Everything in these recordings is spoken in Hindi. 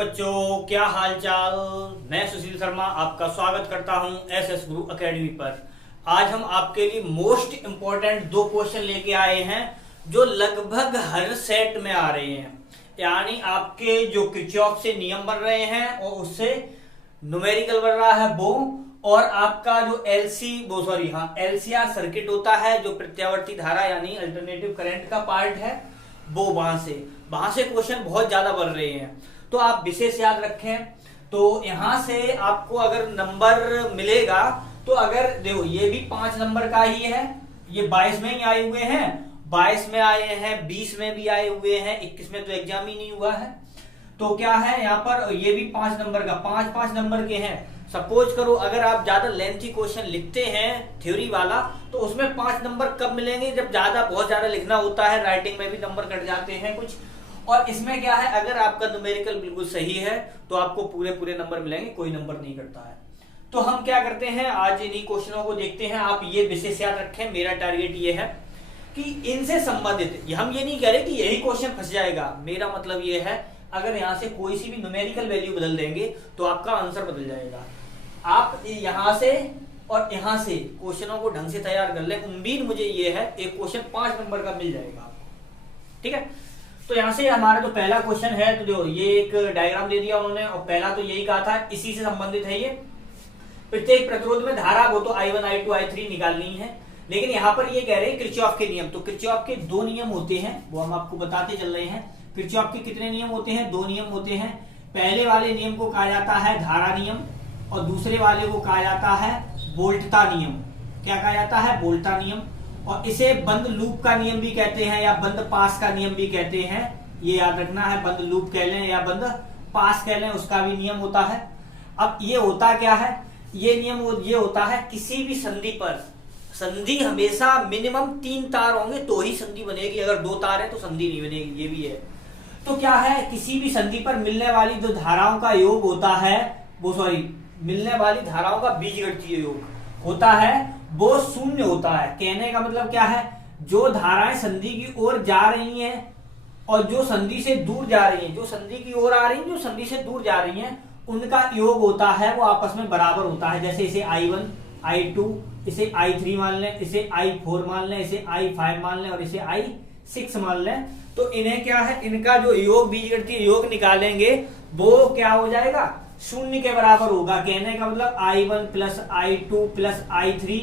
बच्चों, क्या हाल चाल। मैं सुशील शर्मा आपका स्वागत करता हूं एसएस गुरु एकेडमी पर। आज हम आपके लिए मोस्ट इंपॉर्टेंट दो क्वेश्चन लेके आए हैं जो लगभग हर सेट में आ रहे हैं। यानी आपके जो किरचॉफ से नियम बन रहे हैं और उससे न्यूमेरिकल बन रहा है वो, और आपका जो एलसीआर सर्किट होता है जो प्रत्यावर्ती धारा यानी अल्टरनेटिव करंट का पार्ट है वो, वहां से क्वेश्चन बहुत ज्यादा बन रहे हैं। तो आप विशेष याद रखें। तो यहां से आपको अगर नंबर मिलेगा तो अगर देखो ये भी 5 नंबर का ही है, ये 22 में ही आए हुए हैं, 22 में आए हैं, 20 में भी आए हुए हैं, 21 में तो एग्जाम ही नहीं हुआ है। तो क्या है यहाँ पर, ये भी 5 नंबर का, 5 नंबर के हैं। सपोज करो अगर आप ज्यादा लेंथी क्वेश्चन लिखते हैं थ्योरी वाला तो उसमें 5 नंबर कब मिलेंगे, जब बहुत ज्यादा लिखना होता है, राइटिंग में भी नंबर कट जाते हैं कुछ। और इसमें क्या है, अगर आपका न्यूमेरिकल बिल्कुल सही है तो आपको पूरे नंबर मिलेंगे, कोई नंबर नहीं कटता है। तो हम क्या करते हैं, आज इन्हीं क्वेश्चनों को देखते हैं। आप ये विशेष याद रखें, मेरा टारगेट ये है कि इनसे संबंधित, हम ये नहीं कह रहे कि यही क्वेश्चन फंस जाएगा। मेरा मतलब ये है अगर यहाँ से कोई सी भी न्यूमेरिकल वैल्यू बदल देंगे तो आपका आंसर बदल जाएगा। आप यहां से और यहां से क्वेश्चनों को ढंग से तैयार कर ले, उम्मीद मुझे ये है एक क्वेश्चन 5 नंबर का मिल जाएगा आपको। ठीक है, तो यहां से हमारा जो पहला क्वेश्चन है, तो देखो ये एक डायग्राम दे दिया उन्होंने और पहला तो यही कहा था, इसी से संबंधित है ये। प्रत्येक प्रतिरोध में धारा वो तो I1 I2 I3 निकालनी है, लेकिन यहाँ पर ये कह रहे हैं किरचॉफ के नियम। तो किरचॉफ के 2 नियम होते हैं, वो हम आपको बताते चल रहे हैं। किरचॉफ के कितने नियम होते हैं? 2 नियम होते हैं। पहले वाले नियम को कहा जाता है धारा नियम और दूसरे वाले को कहा जाता है वोल्टता नियम। क्या कहा जाता है? वोल्टता नियम। और इसे बंद लूप का नियम भी कहते हैं या बंद पास का नियम भी कहते हैं, ये याद रखना है। बंद लूप कह लें या बंद पास कह लें, उसका भी नियम होता है। अब ये होता क्या है, ये नियम ये होता है किसी भी संधि पर, संधि हमेशा मिनिमम 3 तार होंगे तो ही संधि बनेगी, अगर 2 तार है तो संधि नहीं बनेगी, ये भी है। तो क्या है, किसी भी संधि पर मिलने वाली जो धाराओं का योग होता है मिलने वाली धाराओं का बीजगणितीय योग होता है वो 0 होता है। कहने का मतलब क्या है, जो धाराएं संधि की ओर जा रही हैं और जो संधि से दूर जा रही हैं, जो संधि की ओर आ रही हैं, जो संधि से दूर जा रही हैं, उनका योग होता है वो आपस में बराबर होता है। जैसे इसे I1 I2, इसे I3 मान लें, इसे I4 मान लें, इसे I5 मान लें और इसे I6 मान लें। तो इन्हें क्या है, इनका जो योग बीजगणितीय योग निकालेंगे वो क्या हो जाएगा, 0 के बराबर होगा। कहने का मतलब I1 plus I2 plus I3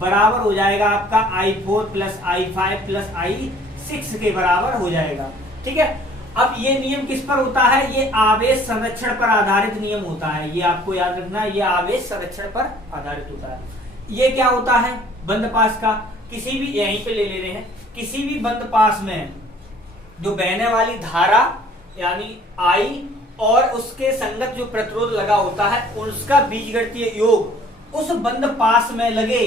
बराबर हो जाएगा आपका I4 plus I5 plus I6 के बराबर हो जाएगा। ठीक है, अब ये नियम किस पर होता है, ये आवेश संरक्षण पर आधारित नियम होता है। ये आपको याद रखना है, ये आवेश संरक्षण पर आधारित होता है। ये क्या होता है, बंद पास का, किसी भी, यहीं पे ले रहे हैं, किसी भी बंद पास में जो बहने वाली धारा यानी I और उसके संगत जो प्रतिरोध लगा होता है उसका बीजगणितीय योग उस बंद पास में लगे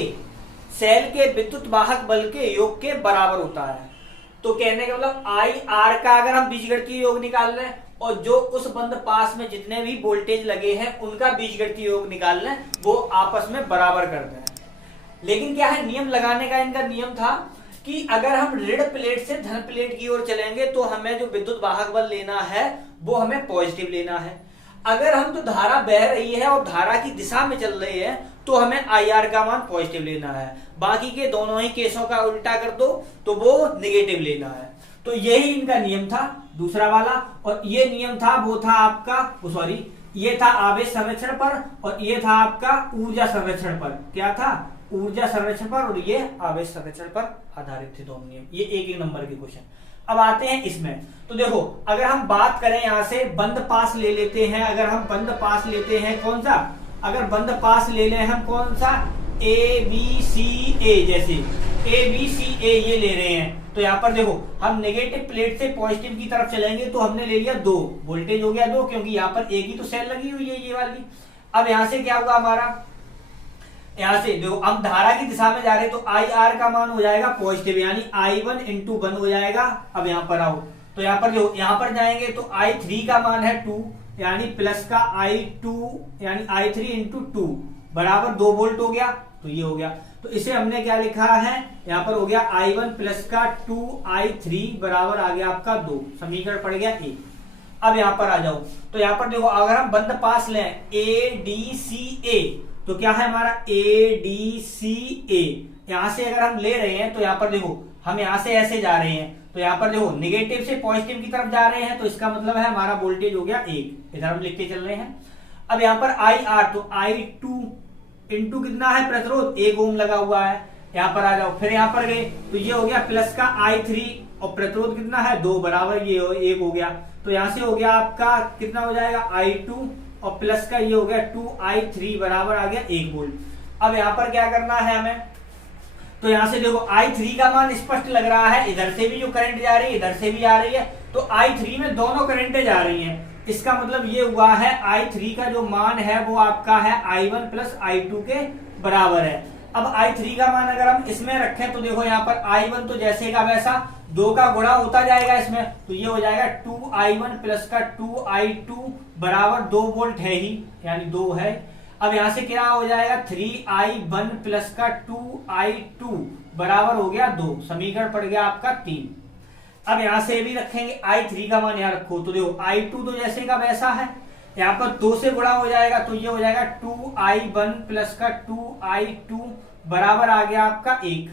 सेल के विद्युत वाहक बल के योग के बराबर होता है। तो कहने का मतलब IR का अगर हम बीजगणितीय योग निकाल रहे हैं और जो उस बंद पास में जितने भी वोल्टेज लगे हैं उनका बीजगणितीय योग निकाल रहे हैं, वो आपस में बराबर करते हैं। लेकिन क्या है, नियम लगाने का इनका नियम था कि अगर हम ऋण प्लेट से धन प्लेट की ओर चलेंगे तो हमें जो विद्युत वाहक बल लेना है वो हमें पॉजिटिव लेना है। अगर हम तो धारा बह रही है और धारा की दिशा में चल रही है तो हमें IR का मान पॉजिटिव लेना है। बाकी के दोनों ही केसों का उल्टा कर दो तो वो नेगेटिव लेना है। तो यही इनका नियम था दूसरा वाला। और ये नियम था, वो था आपका ये था आवेश संरक्षण पर और ये था आपका ऊर्जा संरक्षण पर। क्या था, ऊर्जा संरक्षण पर, और ये आवेश संरक्षण पर आधारित थे दोनों नियम। ये एक नंबर के क्वेश्चन। अब आते हैं इसमें। तो देखो अगर हम बात करें यहां से बंद पास ले लेते हैं, अगर हम बंद पास लेते हैं कौन सा, अगर बंद पास ले लें हम कौन सा, ABCA, जैसे ABCA ये ले रहे हैं। तो यहाँ पर देखो हम नेगेटिव प्लेट से पॉजिटिव की तरफ चलेंगे तो हमने ले लिया 2 वोल्टेज हो गया 2, क्योंकि यहाँ पर एक ही तो सेल लगी हुई है ये वाली। अब यहां से क्या होगा हमारा, यहां से देखो हम धारा की दिशा में जा रहे हैं तो IR का मान हो जाएगा पॉजिटिव, यानी I1 × 1 हो जाएगा। अब यहाँ पर आओ तो यहाँ पर जो यहाँ पर जाएंगे तो I3 का मान है 2, यानी प्लस का I2 यानी I3 × 2 बराबर 2 वोल्ट हो गया। तो ये हो गया, तो इसे हमने क्या लिखा है, यहाँ पर हो गया I1 प्लस का 2 I3 बराबर आ गया आपका 2, समीकरण पड़ गया 1। अब यहाँ पर आ जाओ, तो यहाँ पर देखो अगर हम बंद पास लें ADCA, तो क्या है हमारा ADCA, यहां से अगर हम ले रहे हैं तो यहाँ पर देखो हम यहाँ से ऐसे जा रहे हैं, तो यहाँ पर देखो निगेटिव से पॉजिटिव की तरफ जा रहे हैं, तो इसका मतलब है हमारा वोल्टेज हो गया 1, इधर हम लिखते चल रहे हैं। अब यहाँ पर IR, तो I2 इंटू कितना है प्रतिरोध, 1 ओम लगा हुआ है। यहाँ पर आ जाओ, फिर यहाँ पर गए तो ये हो गया प्लस का I3 और प्रतिरोध कितना है 2 बराबर ये 1 हो गया, तो यहाँ से हो गया आपका कितना हो जाएगा I2 और प्लस का ये हो गया 2I3 बराबर आ गया 1 वोल्ट। अब यहाँ पर क्या करना है हमें, तो यहाँ से देखो I3 का मान स्पष्ट लग रहा है, इधर से भी जो करंट जा रही है इधर से भी आ रही है, तो I3 में दोनों करंटें जा रही हैं। इसका मतलब ये हुआ है I3 का जो मान है वो आपका है I1 प्लस I2 के बराबर है। अब I3 का मान अगर हम इसमें रखें तो देखो यहाँ पर I1 तो जैसे का वैसा 2 का गुणा होता जाएगा इसमें, तो ये हो जाएगा 2I1 प्लस का 2I2 बराबर 2 वोल्ट है ही, यानी 2 है। अब यहां से क्या हो जाएगा 3I1 प्लस का 2I2 बराबर हो गया 2, समीकरण पड़ गया आपका 3। अब यहां से भी रखेंगे I3 का मान यहाँ रखो, तो देखो I2 तो जैसे का वैसा है, यहाँ पर 2 से गुणा हो जाएगा, तो ये हो जाएगा 2I1 प्लस का 2I2 बराबर आ गया आपका 1।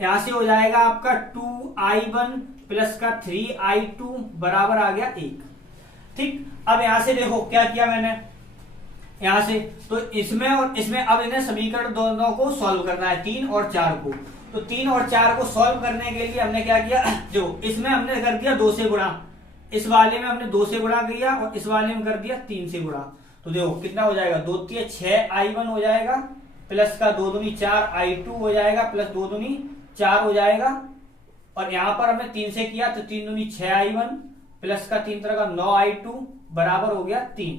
यहां से हो जाएगा आपका 2I1 प्लस का 3I2 बराबर आ गया 1। ठीक, अब यहां से देखो क्या किया मैंने यहां से, तो इसमें और इसमें अब इन्हें समीकरण दोनों को सॉल्व करना है, 3 और 4 को। तो 3 और 4 को सॉल्व करने के लिए हमने क्या किया, जो इसमें हमने कर दिया 2 से गुणा, इस वाले में हमने 2 से गुणा किया और इस वाले में कर दिया 3 से गुणा, तो देखो कितना हो जाएगा 2 3 6I1 हो जाएगा प्लस का 2 दूनी 4I2 हो जाएगा प्लस 2 दूनी 4 हो जाएगा, और यहां पर हमने 3 से किया तो 3 दूनी 6I1 प्लस का 3 तरह का 9I2 बराबर हो गया 3।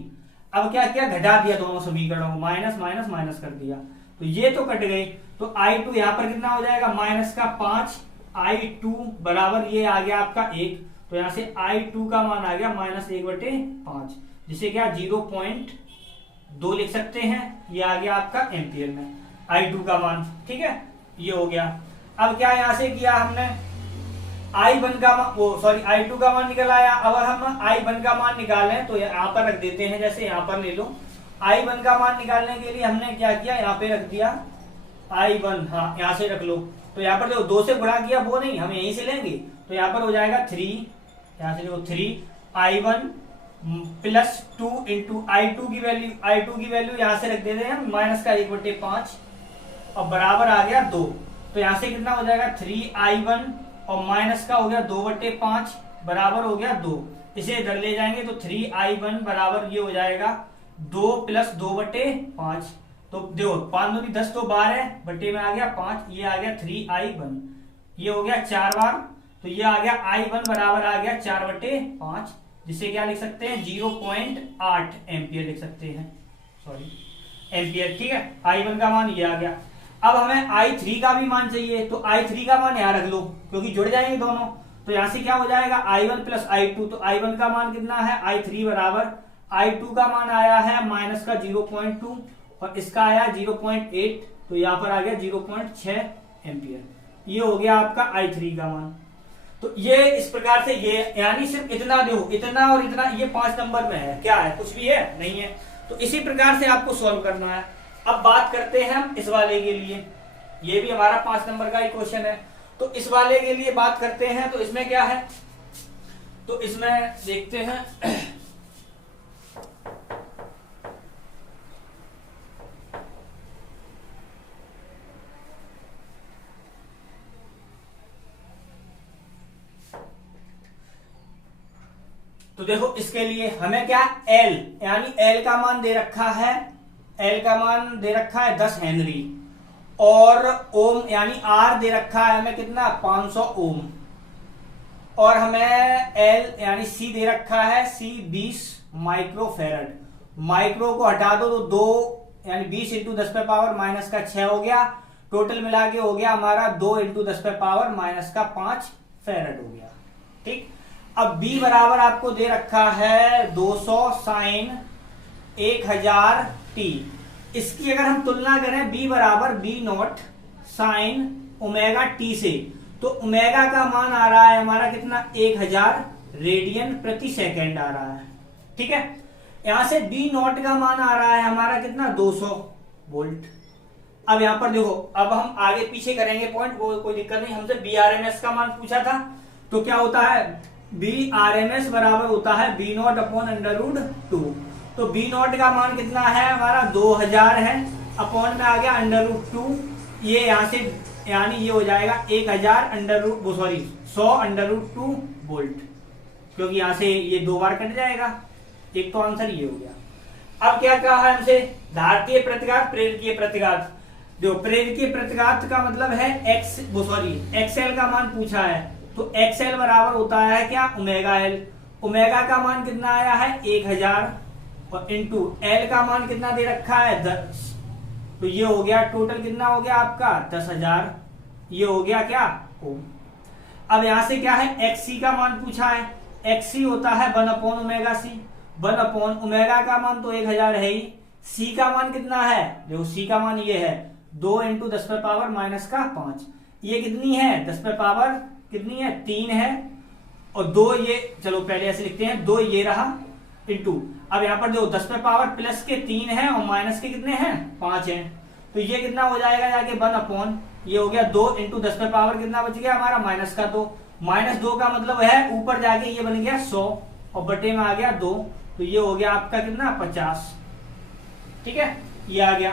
अब क्या किया, घटा दिया दोनों समीकरणों को, माइनस माइनस माइनस कर दिया, तो ये तो कट गई, तो I2 यहां पर कितना हो जाएगा माइनस का 5I2 बराबर ये आ गया आपका 1, तो यहां से I2 का मान आ गया -1/5, जिसे क्या 0.2 लिख सकते हैं, ये आ गया आपका एम्पियर में I2 का मान। ठीक है, ये हो गया। अब क्या यहां से किया हमने I1 का मान, सॉरी I2 का मान निकल आया। अब हम I1 का मान निकालें तो यहाँ पर रख देते हैं, जैसे यहाँ पर ले लो, I1 का मान निकालने के लिए हमने क्या किया, यहाँ पे रख दिया I1, हाँ यहाँ से रख लो, तो यहाँ पर देखो 2 से गुणा किया वो नहीं, हम यहीं से लेंगे, तो यहाँ पर हो जाएगा 3, यहाँ से देखो 3I1 प्लस 2 इंटू I2 की वैल्यू यहाँ से रख देते हैं माइनस का 1/5 और बराबर आ गया 2, तो यहाँ से कितना हो जाएगा 3I1 और माइनस का हो गया 2/5 बराबर हो गया 2, इसे इधर ले जाएंगे तो 3I1 बराबर ये हो जाएगा 2 प्लस 2/5, तो देखो 5 दूनी 10 तो 12 बटे में आ गया 5, ये आ गया 3I1, ये हो गया 4 बार, तो ये आ गया I1 बराबर आ गया 4/5, जिसे क्या लिख सकते हैं 0.8 एम्पियर लिख सकते हैं, सॉरी एम्पियर। ठीक है, I1 का मान ये आ गया। अब हमें I3 का भी मान चाहिए, तो I3 का मान यहाँ रख लो क्योंकि जुड़ जाएंगे दोनों, तो यहां से क्या हो जाएगा I1 प्लस I2, तो I1 का मान कितना है I3 बराबर, I2 का मान आया है माइनस का 0.2 और इसका आया 0.8, तो यहाँ पर आ गया 0.6 एम्पियर, ये हो गया आपका I3 का मान। तो ये इस प्रकार से, ये यानी सिर्फ इतना देखो, इतना और इतना, ये 5 नंबर में है, क्या है कुछ भी है नहीं है, तो इसी प्रकार से आपको सॉल्व करना है। अब बात करते हैं हम इस वाले के लिए, ये भी हमारा 5 नंबर का ही क्वेश्चन है, तो इस वाले के लिए बात करते हैं, तो इसमें क्या है, तो इसमें देखते हैं तो देखो इसके लिए हमें क्या L, यानी L का मान दे रखा है, L का मान दे रखा है 10 हेनरी, और ओम यानी R दे रखा है हमें कितना 500 ओम, और हमें L यानी C दे रखा है C 20 माइक्रोफेरड, माइक्रो को हटा दो तो 2 यानी 20 इंटू 10⁻⁻6 हो गया, टोटल मिला के हो गया हमारा 2 इंटू 10⁻⁻5 फेरड हो गया। ठीक, अब B बराबर आपको दे रखा है 200 साइन 1000 T, इसकी अगर हम तुलना करें B बराबर B not sine omega T से, तो ओमेगा का मान आ रहा है हमारा कितना 1000 रेडियन प्रति सेकंड आ रहा है। ठीक है। यहां से बी नॉट का मान आ रहा है हमारा कितना 200 वोल्ट। अब यहां पर देखो, अब हम आगे पीछे करेंगे पॉइंट, वो कोई दिक्कत नहीं। हमसे बी आर एम एस का मान पूछा था, तो क्या होता है बी आर एम एस बराबर होता है बी नॉट अपॉन √2। तो बी नॉट का मान कितना है हमारा 2000 है, अपॉन में आ गया √2, ये यहां से यानी ये हो जाएगा 100 वोल्ट, क्योंकि यहां से ये 2 बार कट जाएगा। एक तो आंसर ये हो गया। अब क्या कहा है हमसे, धारतीय प्रतिघात प्रेरकीय प्रतिघात। जो प्रेरकीय प्रतिघात का मतलब है एक्सएल का मान पूछा है, तो एक्सएल बराबर होता है क्या ओमेगा एल। ओमेगा का मान कितना आया है 1000 और इंटू एल का मान कितना दे रखा है 10, तो ये हो गया टोटल कितना हो गया आपका 10,000। ये हो गया क्या ओम। अब यहां से क्या है एक्सी का मान पूछा है, एक्सी होता है 1/ओमेगा सी। 1/ओमेगा का मान तो 1000 है ही। सी का मान कितना है, देखो सी का मान ये है 2 × 10⁻⁻5। ये कितनी है 10 कितनी है 3 है, और 2 ये, चलो पहले ऐसे लिखते हैं 2 ये रहा इंटू, अब यहाँ पर देखो 10 के 3 है और माइनस के कितने हैं 5 हैं, तो ये कितना हो जाएगा जाके 1/, ये हो गया 2 × 10 कितना बच गया हमारा -2। -2 का मतलब है ऊपर जाके ये बन गया 100 और बटे में आ गया 2, तो ये हो गया आपका कितना 50। ठीक है, ये आ गया।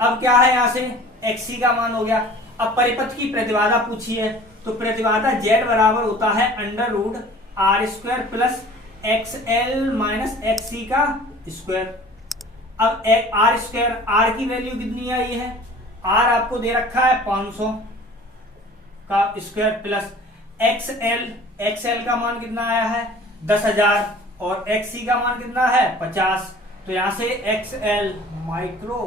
अब क्या है यहां से एक्सी का मान हो गया। अब परिपथ की प्रतिबाधा पूछी है, तो प्रतिबाधा Z बराबर होता है √R² plus XL minus XC का स्क्वायर। अब R², R की वैल्यू कितनी आई है, R आपको दे रखा है 500 का स्क्वायर प्लस XL का मान कितना आया है 10,000 और XC का मान कितना है 50, तो यहां से XL माइक्रो,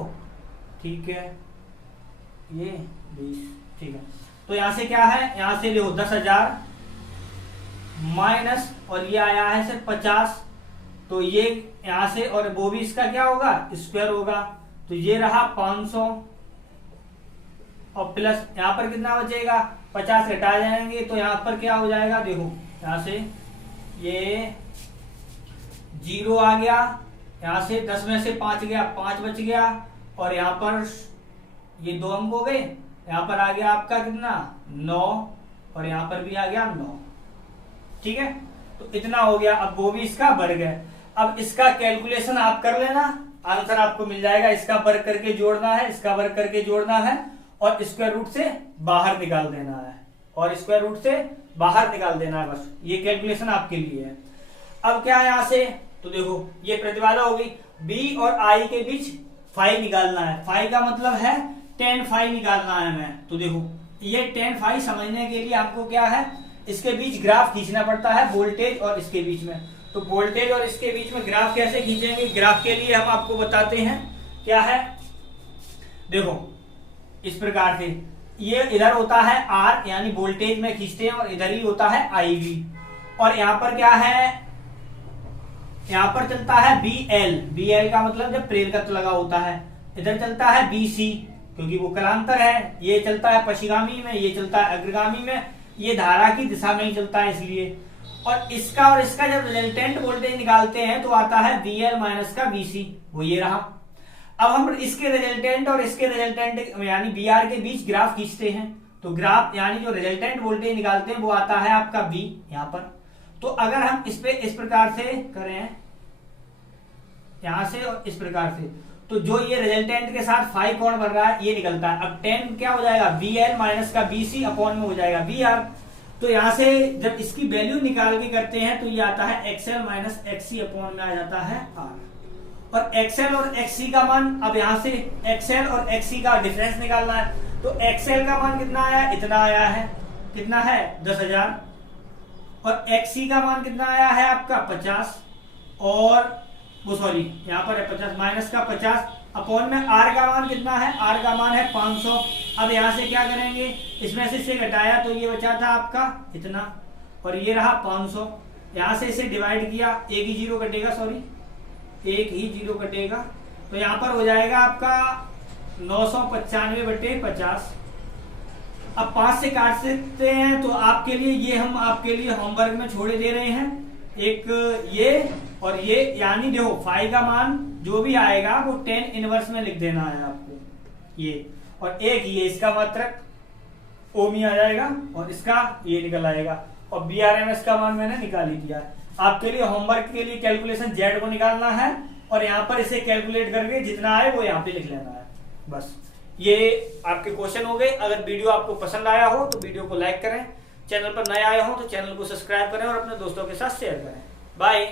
ठीक है, ये 20, ठीक है। तो यहां से क्या है, यहां से देखो 10,000 माइनस और ये आया है सिर्फ 50, तो ये यहां से और वो भी इसका क्या होगा स्क्वायर होगा, तो ये रहा 500 और प्लस यहां पर कितना बचेगा 50 घटा जाएंगे, तो यहां पर क्या हो जाएगा देखो, यहां से ये 0 आ गया, यहां से 10 में से 5 गया, 5 बच गया, और यहां पर ये 2 अंक हो गए, यहां पर आ गया आपका कितना 9 और यहां पर भी आ गया 9। ठीक है, तो इतना हो गया। अब वो भी इसका वर्ग है। अब इसका कैलकुलेशन आप कर लेना, आंसर आपको मिल जाएगा। इसका वर्ग करके जोड़ना है, इसका वर्ग करके जोड़ना है और स्क्वायर रूट से बाहर निकाल देना है, और स्क्वायर रूट से बाहर निकाल देना है, बस ये कैलकुलेशन आपके लिए है। अब क्या है यहां से, तो देखो ये प्रतिबाधा हो गई, बी और आई के बीच फाई निकालना है। फाई का मतलब है tan फाई निकालना है हमें। तो देखो ये tan फाई समझने के लिए आपको क्या है, इसके बीच ग्राफ खींचना पड़ता है, वोल्टेज और इसके बीच में। तो वोल्टेज और इसके बीच में ग्राफ कैसे खींचेंगे, ग्राफ के लिए हम आपको बताते हैं क्या है। देखो इस प्रकार से ये इधर होता है R यानी वोल्टेज में खींचते हैं, और इधर ही होता है IV, और यहाँ पर क्या है, यहाँ पर चलता है BL का मतलब जब प्रेरकत्व लगा होता है। इधर चलता है BC क्योंकि वो कलांतर है, ये चलता है पश्चिगामी में, ये चलता है अग्रगामी में, ये धारा की दिशा में ही चलता है इसलिए। और इसका जब रिजल्टेंट वोल्टेज निकालते हैं तो आता है VL माइनस का VC, वो ये रहा। अब हम इसके रिजल्टेंट और इसके रिजल्टेंट यानी BR के बीच ग्राफ खींचते हैं, तो ग्राफ यानी जो रिजल्टेंट वोल्टेज निकालते हैं वो आता है आपका V यहाँ पर। तो अगर हम इस पे इस प्रकार से करें, यहां से और इस प्रकार से, तो जो ये रिजल्टेंट के साथ फाई कोण बन रहा है ये निकलता है। अब tan क्या हो जाएगा VL माइनस का VC अपॉन में हो जाएगा VR। तो यहां से जब इसकी वैल्यू निकाल के करते हैं तो ये आता है XL माइनस XC अपॉन में आ जाता है R। और XL और XC का मान, अब यहां से XL और XC का डिफरेंस निकालना है, तो XL का मान कितना आया, इतना आया है, कितना है 10,000, और XC का मान कितना आया है आपका 50, और वो सॉरी यहाँ पर है 50 माइनस का 50 अपॉन में R का मान कितना है, R का मान है 500। अब यहाँ से क्या करेंगे, इसमें से इसे घटाया तो ये बचा था आपका इतना, और ये रहा 500, यहाँ से इसे डिवाइड किया, एक ही जीरो कटेगा, तो यहाँ पर हो जाएगा आपका 995/50। अब 5 से काट सकते हैं, तो आपके लिए ये हम आपके लिए होमवर्क में छोड़े दे रहे हैं, एक ये और ये, यानी देखो फाई का मान जो भी आएगा वो 10 इनवर्स में लिख देना है आपको ये, और एक ये इसका मात्रक ओम ही आ जाएगा और इसका ये निकल आएगा, और BRMS का मान मैंने निकाल ही दिया। आपके लिए होमवर्क के लिए कैलकुलेशन जेड को निकालना है और यहाँ पर इसे कैलकुलेट करके जितना आए वो यहाँ पे लिख लेना है। बस ये आपके क्वेश्चन हो गए। अगर वीडियो आपको पसंद आया हो तो वीडियो को लाइक करें, चैनल पर नए आए हो तो चैनल को सब्सक्राइब करें और अपने दोस्तों के साथ शेयर करें। बाय।